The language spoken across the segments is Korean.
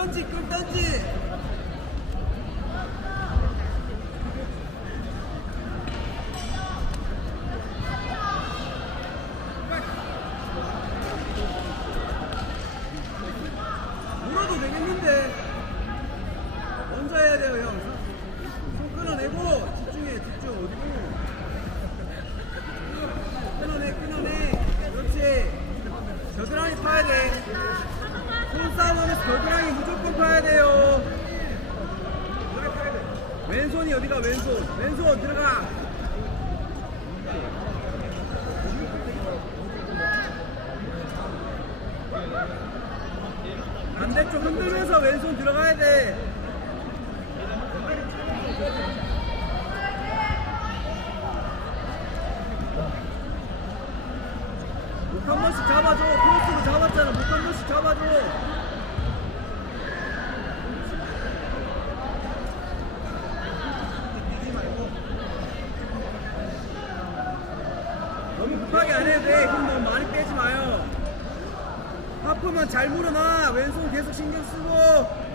꿀던지 꿀던지. 물어도 되겠는데. 먼저 해야 돼요 형손 끊어내고 집중해 집중. 어디고 끊어내 끊어내. 그렇지. 겨드랑이 파야 돼. 손싸움은 겨드랑이 왼손 들어가. 반대쪽 흔들면서 왼손 들어가야 돼. 목 한 번씩 잡아줘. 크로스로 잡았잖아. 목 한 번씩 잡아줘. 너무 급하게 안 해도 돼. 힘 너무 많이 빼지 마요. 하프만 잘 물어놔. 왼손 계속 신경 쓰고.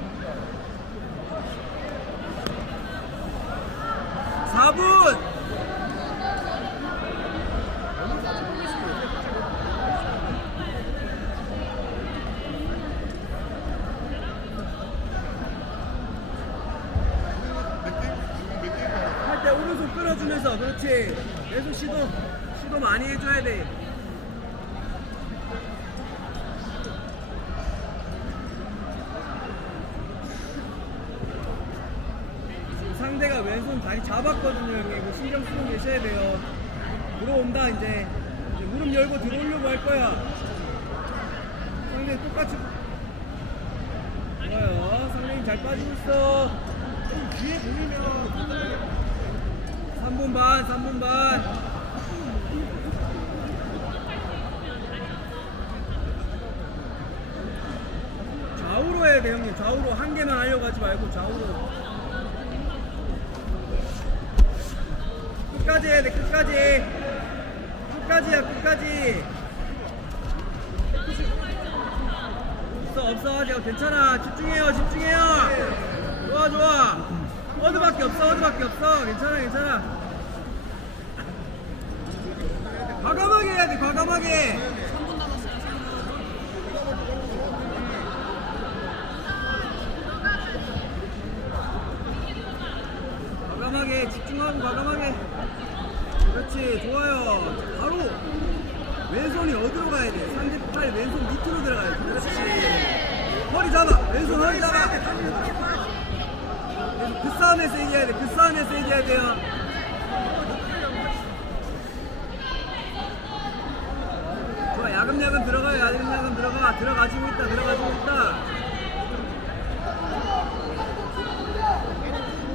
4분! 할 때 오른손 끌어주면서 그렇지 계속 시도 시도 많이 해줘야 돼 상대가 왼손 다리 잡았거든요 형님. 신경 쓰고 계셔야 돼요. 들어온다 이제. 이제 무릎 열고 들어오려고 할 거야. 상대 똑같이. 좋아요. 상대님 잘 빠지고 있어. 좀 뒤에 보이면 3분 반, 3분 반. 좌우로 해야 돼, 형님. 좌우로 한 개만 하려고 하지 말고 좌우로. 끝까지 해야 돼, 끝까지. 끝까지야, 끝까지. 없어, 없어. 아직 괜찮아. 집중해요, 집중해요. 좋아, 좋아. 어드밖에 없어, 어드밖에 없어. 괜찮아, 괜찮아. 과감하게 해야 돼. 과감하게, 집중하고 과감하게. 그렇지, 좋아요. 바로 왼손이 어디로 가야 돼? 상대팔 왼손 밑으로 들어가야 돼. 그렇지. 허리 잡아, 왼손 허리 잡아. 그 싸움에서 이겨야 돼. 그 싸움에서 이겨야 돼요. 좋아, 야금야금 들어가요. 야금야금 들어가. 들어가지고 있다. 들어가지고 있다.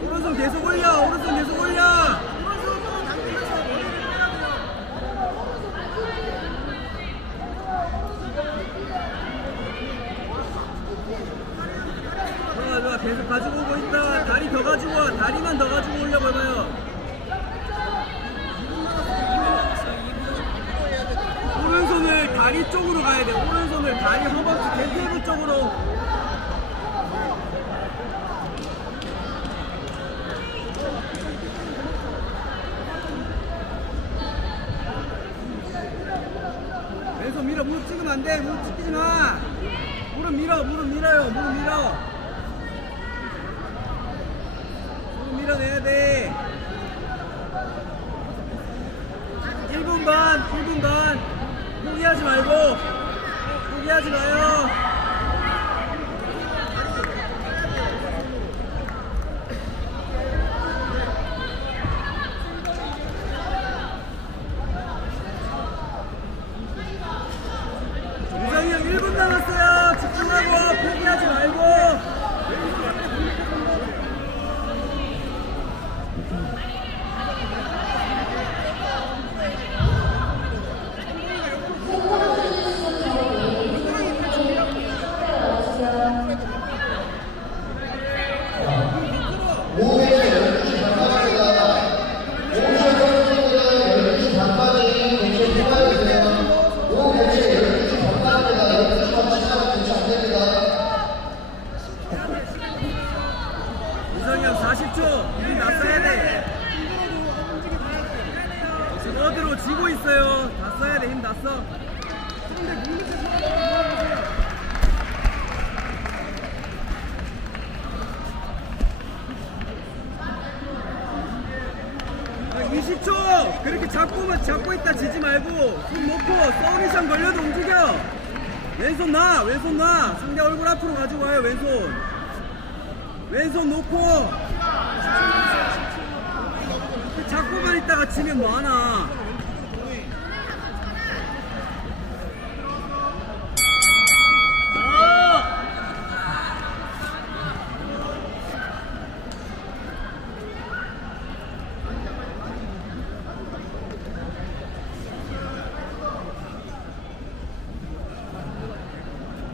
오른손 계속 올려. 오른손 계속 올려. 좋아, 좋아. 계속 가지고 오고 있다. 다리 더 가지고 와. 다리만 더 가지고 올려 봐봐요. 오른손을 다리 쪽으로 가야 돼. 오른손을 다리 허벅지 겐테이블 쪽으로. 왼손 밀어. 무릎 찍으면 안 돼. 무릎 찍지 마. 무릎 밀어. 무릎 밀어요. 무릎 밀어. 밀어내야 돼. 1분 반, 1분 반. 포기하지 말고. 포기하지 마요. 유정 20초! 그렇게 잡고만 잡고 있다 지지 말고 손 놓고 서미션 걸려도 움직여! 왼손 놔! 왼손 놔! 상대 얼굴 앞으로 가지고 와요 왼손! 왼손 놓고! 있다가 치면 뭐하나